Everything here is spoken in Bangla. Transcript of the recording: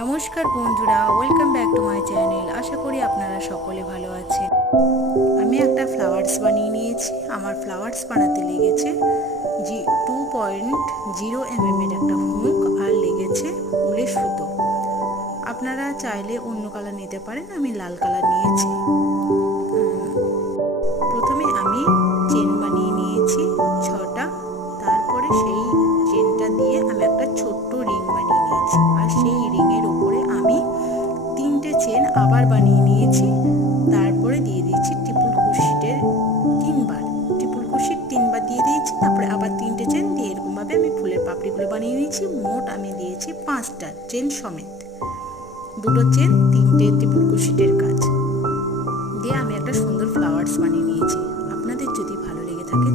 নমস্কার বন্ধুরা, welcome back to my channel. আশা করি আপনারা সকলে ভালো আছেন। আমি একটা ফ্লাওয়ার্স বানিয়ে নিয়েছি। আমার ফ্লাওয়ার্স বানাতে লেগেছে 2.0 mm একটা হুক, আর লেগেছে উলের সুতো। আপনারা চাইলে অন্য কালার নিতে পারেন, আমি লাল কালার নিয়েছি। প্রথমে আমি চেন বানিয়ে নিয়েছি 6টা। তারপরে সেই চেনটা দিয়ে আমি একটা ছোট্ট রিং বানিয়ে নিয়েছি, আর সেই রিংয়ের উপরে আমি 3টে চেন আবার বানিয়ে নিয়েছি। তারপরে দিয়ে দিয়েছি ট্রিপল ক্রোশেটের 3বার, ট্রিপল ক্রোশেট 3বার দিয়ে দিয়েছি। তারপরে আবার 3টে চেন দিয়ে এরকমভাবে আমি ফুলের পাপড়িগুলো বানিয়ে নিয়েছি। মোট আমি দিয়েছি 5টা চেন সমেত, 2টো চেন, 3টে ট্রিপল ক্রোশেটের কাজ দিয়ে আমি একটা সুন্দর ফ্লাওয়ার্স বানিয়ে নিয়েছি। আপনাদের যদি ভালো লেগে থাকে